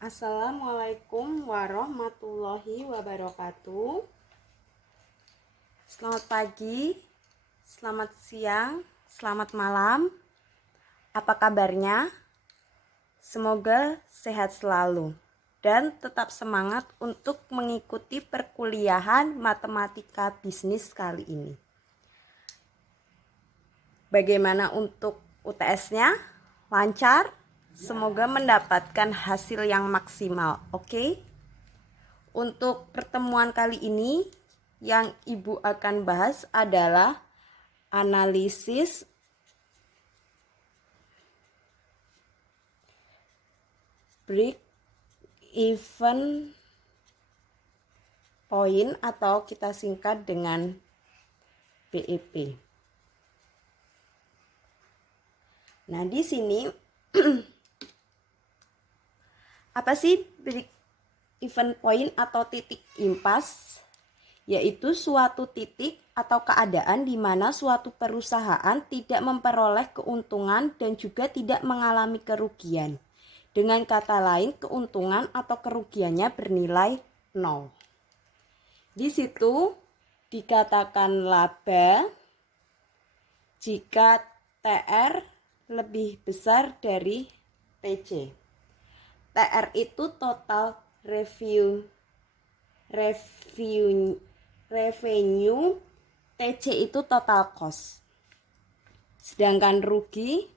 Assalamualaikum warahmatullahi wabarakatuh. Selamat pagi, selamat siang, selamat malam. Apa kabarnya? Semoga sehat selalu dan tetap semangat untuk mengikuti perkuliahan matematika bisnis kali ini. Bagaimana untuk UTS-nya? Lancar? Semoga mendapatkan hasil yang maksimal, oke? Untuk pertemuan kali ini, yang Ibu akan bahas adalah analisis break-even point atau kita singkat dengan BEP. Nah, di sini apa sih break-even point atau titik impas? Yaitu suatu titik atau keadaan di mana suatu perusahaan tidak memperoleh keuntungan dan juga tidak mengalami kerugian. Dengan kata lain, keuntungan atau kerugiannya bernilai 0. Di situ dikatakan laba jika TR lebih besar dari TC. TR itu total revenue, TC itu total cost. Sedangkan rugi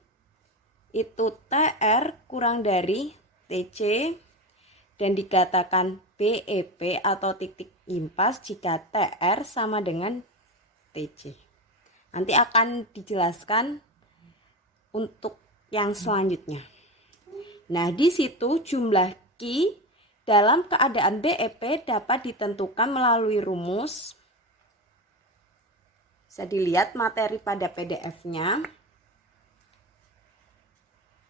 itu TR kurang dari TC dan dikatakan BEP atau titik impas jika TR sama dengan TC. Nanti akan dijelaskan untuk yang selanjutnya. Nah, di situ jumlah Q dalam keadaan BEP dapat ditentukan melalui rumus. Bisa dilihat materi pada PDF-nya.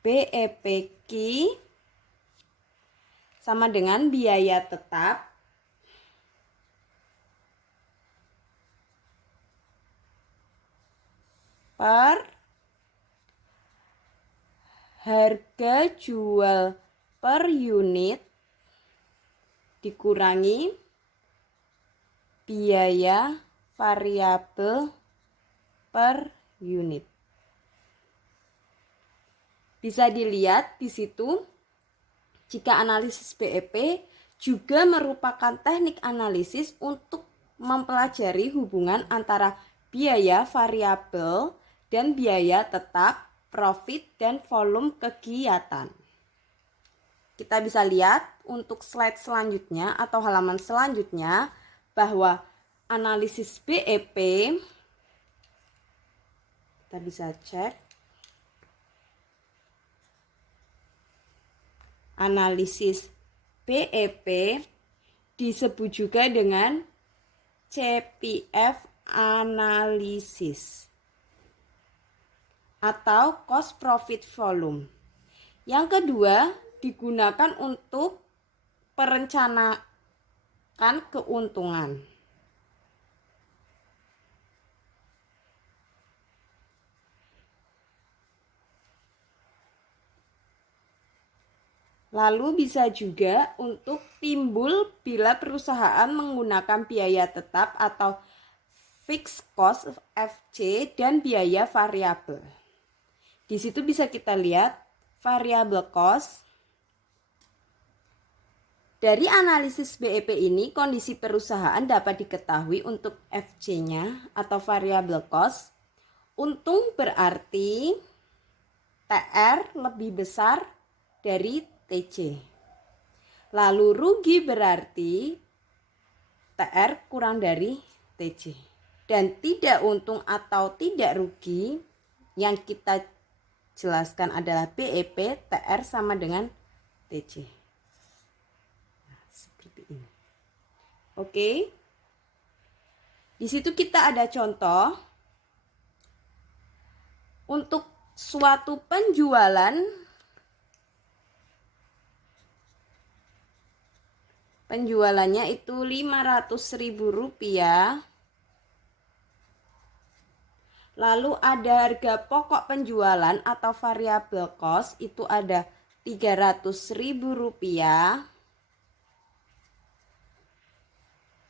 BEP Q sama dengan biaya tetap per harga jual per unit dikurangi biaya variabel per unit. Bisa dilihat di situ, jika analisis BEP juga merupakan teknik analisis untuk mempelajari hubungan antara biaya variabel dan biaya tetap, profit, dan volume kegiatan. Kita bisa lihat untuk slide selanjutnya atau halaman selanjutnya bahwa analisis BEP, kita bisa cek analisis BEP disebut juga dengan CPF analisis atau cost profit volume. Yang kedua, digunakan untuk perencanaan keuntungan. Lalu bisa juga untuk timbul bila perusahaan menggunakan biaya tetap atau fixed cost FC dan biaya variabel. Di situ bisa kita lihat variable cost. Dari analisis BEP ini, kondisi perusahaan dapat diketahui untuk FC-nya atau variable cost. Untung berarti TR lebih besar dari TC. Lalu rugi berarti TR kurang dari TC. Dan tidak untung atau tidak rugi yang kita jelaskan adalah BEP, TR sama dengan TC. Nah, seperti ini. Oke. Di situ kita ada contoh untuk suatu penjualannya itu Rp500.000. Lalu ada harga pokok penjualan atau variable cost itu ada Rp300.000.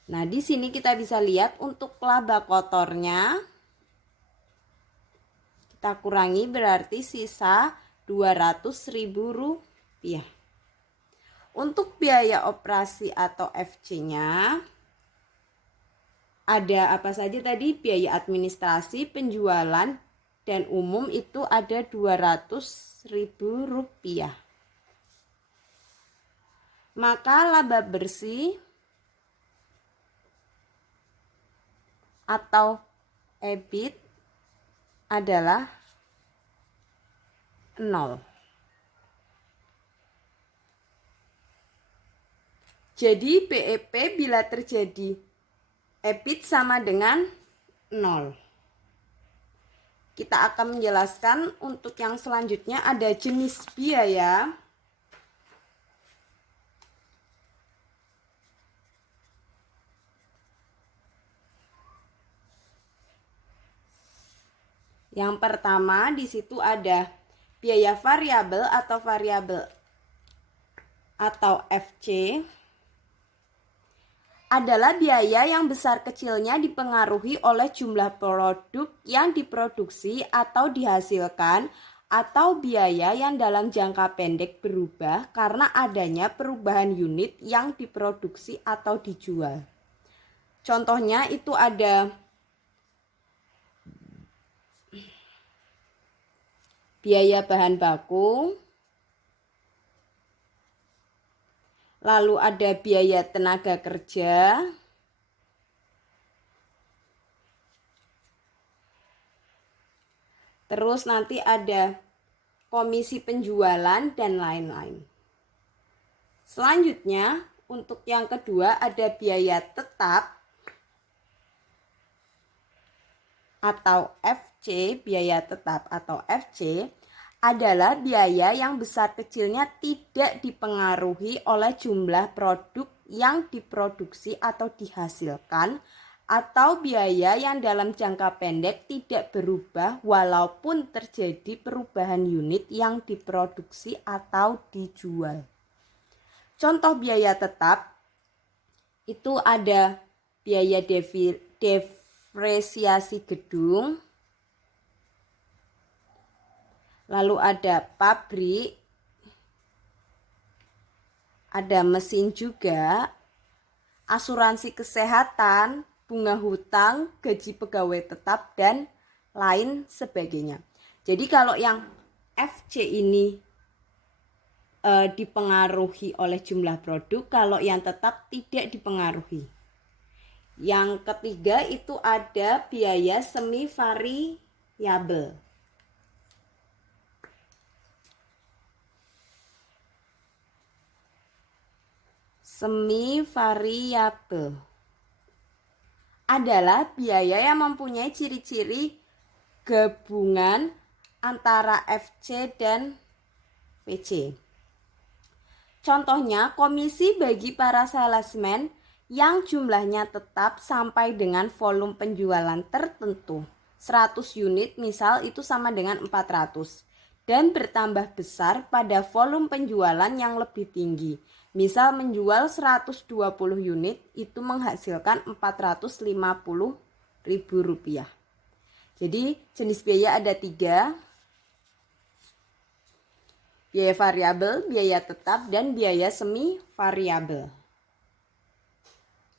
Nah, di sini kita bisa lihat untuk laba kotornya kita kurangi berarti sisa Rp200.000. Untuk biaya operasi atau FC-nya ada apa saja tadi? Biaya administrasi, penjualan, dan umum itu ada Rp200.000. Maka laba bersih atau EBIT adalah 0. Jadi BEP bila terjadi EBIT sama dengan 0. Kita akan menjelaskan untuk yang selanjutnya ada jenis biaya. Yang pertama di situ ada biaya variabel atau FC. Adalah biaya yang besar kecilnya dipengaruhi oleh jumlah produk yang diproduksi atau dihasilkan, atau biaya yang dalam jangka pendek berubah karena adanya perubahan unit yang diproduksi atau dijual. Contohnya itu ada biaya bahan baku, lalu ada biaya tenaga kerja, terus nanti ada komisi penjualan dan lain-lain. Selanjutnya untuk yang kedua ada biaya tetap atau FC. Biaya tetap atau FC adalah biaya yang besar kecilnya tidak dipengaruhi oleh jumlah produk yang diproduksi atau dihasilkan, atau biaya yang dalam jangka pendek tidak berubah walaupun terjadi perubahan unit yang diproduksi atau dijual. Contoh biaya tetap itu ada biaya depresiasi gedung, lalu ada pabrik, ada mesin juga, asuransi kesehatan, bunga hutang, gaji pegawai tetap, dan lain sebagainya. Jadi kalau yang FC ini dipengaruhi oleh jumlah produk, kalau yang tetap tidak dipengaruhi. Yang ketiga itu ada biaya semi variabel. Semi variabel adalah biaya yang mempunyai ciri-ciri gabungan antara FC dan PC. Contohnya komisi bagi para salesman yang jumlahnya tetap sampai dengan volume penjualan tertentu. 100 unit misal itu sama dengan 400 dan bertambah besar pada volume penjualan yang lebih tinggi. Misal menjual 120 unit itu menghasilkan Rp450.000. Jadi jenis biaya ada 3. Biaya variabel, biaya tetap, dan biaya semi variabel.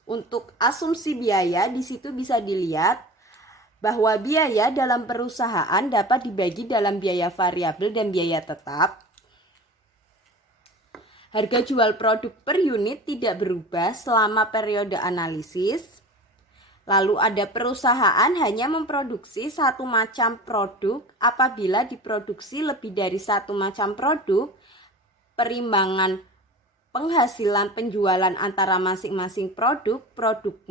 Untuk asumsi biaya di situ bisa dilihat bahwa biaya dalam perusahaan dapat dibagi dalam biaya variabel dan biaya tetap. Harga jual produk per unit tidak berubah selama periode analisis. Lalu ada perusahaan hanya memproduksi satu macam produk. Apabila diproduksi lebih dari satu macam produk, perimbangan penghasilan penjualan antara masing-masing produk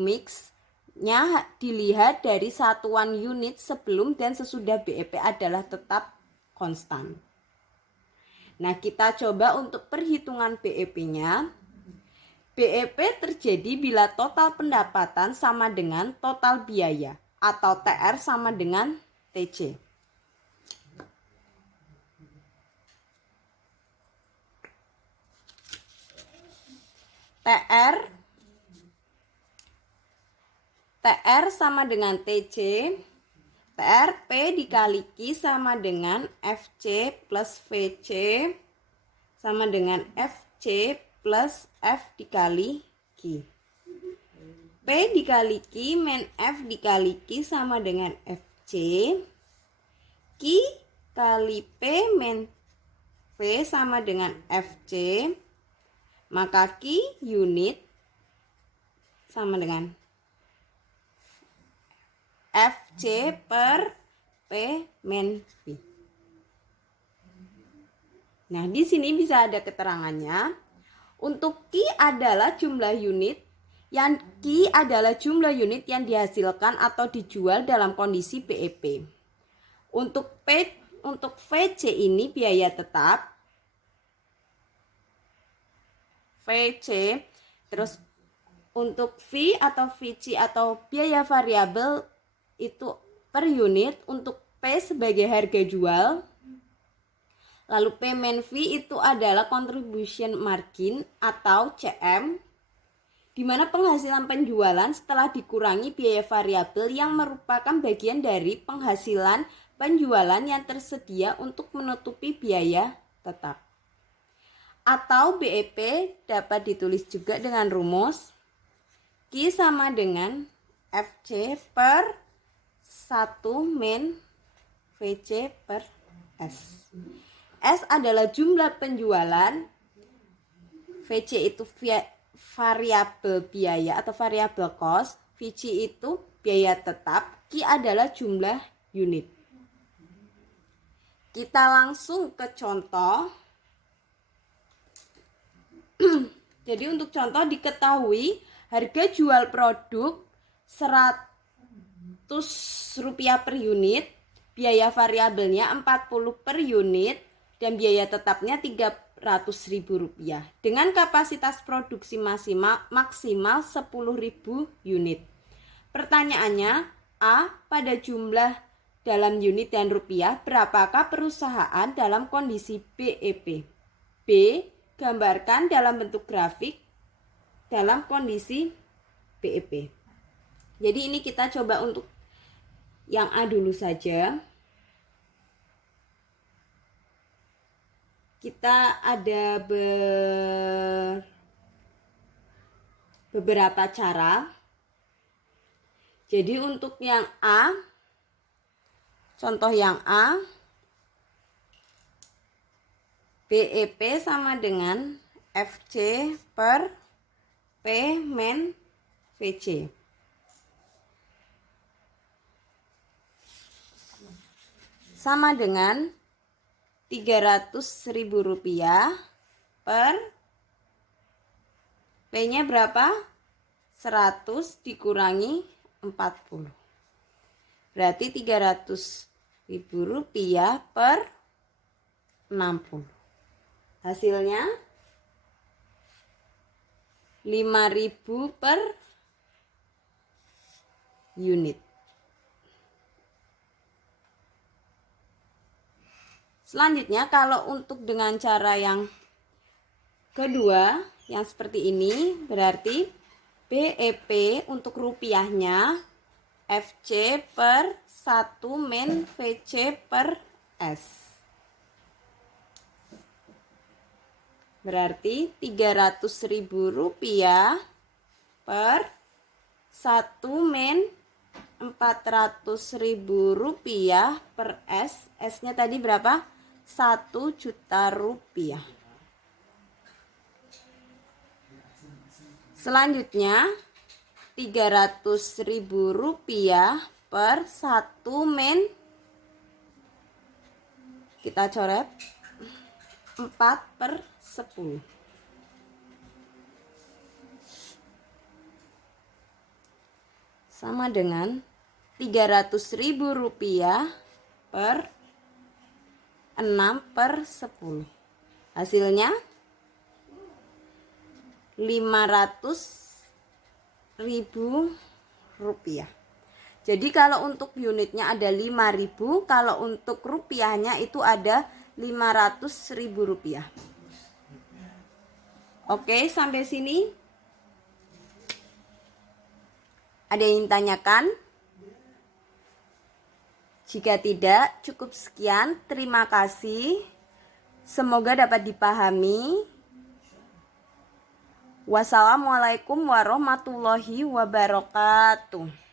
mixnya dilihat dari satuan unit sebelum dan sesudah BEP adalah tetap konstan. Nah, kita coba untuk perhitungan BEP-nya. BEP terjadi bila total pendapatan sama dengan total biaya atau TR sama dengan TC. TR sama dengan TC. TR P dikali Q sama dengan FC plus VC sama dengan FC plus F dikali Q. P dikali Q min F dikali Q sama dengan FC. Q kali P min P sama dengan FC. Maka Q unit sama dengan FC per P min P. Nah, di sini bisa ada keterangannya. Untuk Q adalah jumlah unit yang dihasilkan atau dijual dalam kondisi BEP. Untuk VC ini biaya tetap. VC, terus untuk V atau VC atau biaya variabel itu per unit. Untuk P sebagai harga jual. Lalu P min V itu adalah contribution margin atau CM, di mana penghasilan penjualan setelah dikurangi biaya variabel yang merupakan bagian dari penghasilan penjualan yang tersedia untuk menutupi biaya tetap. Atau BEP dapat ditulis juga dengan rumus Q sama dengan FC per 1 min VC per S. S adalah jumlah penjualan, VC itu variabel biaya atau variabel cost, VC itu biaya tetap, Q adalah jumlah unit. Kita langsung ke contoh. Jadi untuk contoh diketahui harga jual produk Rp100 per unit, biaya variabelnya 40 per unit, dan biaya tetapnya Rp300.000 dengan kapasitas produksi maksimal 10.000 unit. Pertanyaannya, A. Pada jumlah dalam unit dan rupiah, berapakah perusahaan dalam kondisi BEP? B. Gambarkan dalam bentuk grafik dalam kondisi BEP. Jadi ini kita coba untuk yang A dulu saja. Kita ada beberapa cara. Jadi untuk yang A, contoh yang A, BEP sama dengan FC per P min VC. Sama dengan Rp300.000 per P-nya berapa? 100 dikurangi 40. Berarti Rp300.000 per 60. Hasilnya 5.000 per unit. Selanjutnya kalau untuk dengan cara yang kedua yang seperti ini, berarti BEP untuk rupiahnya FC per 1 min VC per S. Berarti Rp300.000 per 1 min Rp400.000 per S. S-nya tadi berapa? Rp1.000.000. Selanjutnya Rp300.000 per 1 min, kita coret 4/10. Sama dengan Rp300.000 per 6/10. Hasilnya Rp500.000. Jadi kalau untuk unitnya ada 5.000, kalau untuk rupiahnya itu ada Rp500.000. Oke, sampai sini Ada yang ditanyakan? Jika tidak, cukup sekian. Terima kasih. Semoga dapat dipahami. Wassalamualaikum warahmatullahi wabarakatuh.